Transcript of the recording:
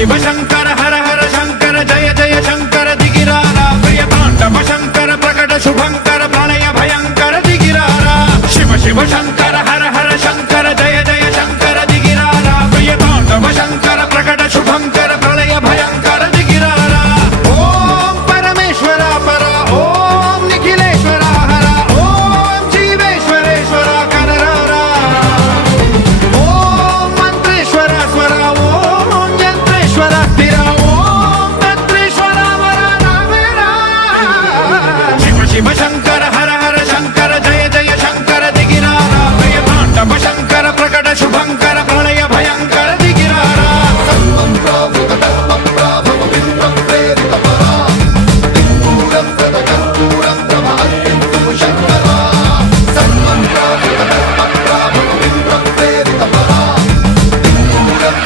शिव शंकर हर हर शंकर जय जय शंकर दिगिरारा प्रिय तांडव शंकर प्रकट शुभंकर प्रणय भयंकर दिगिरारा शिव शिव शंकर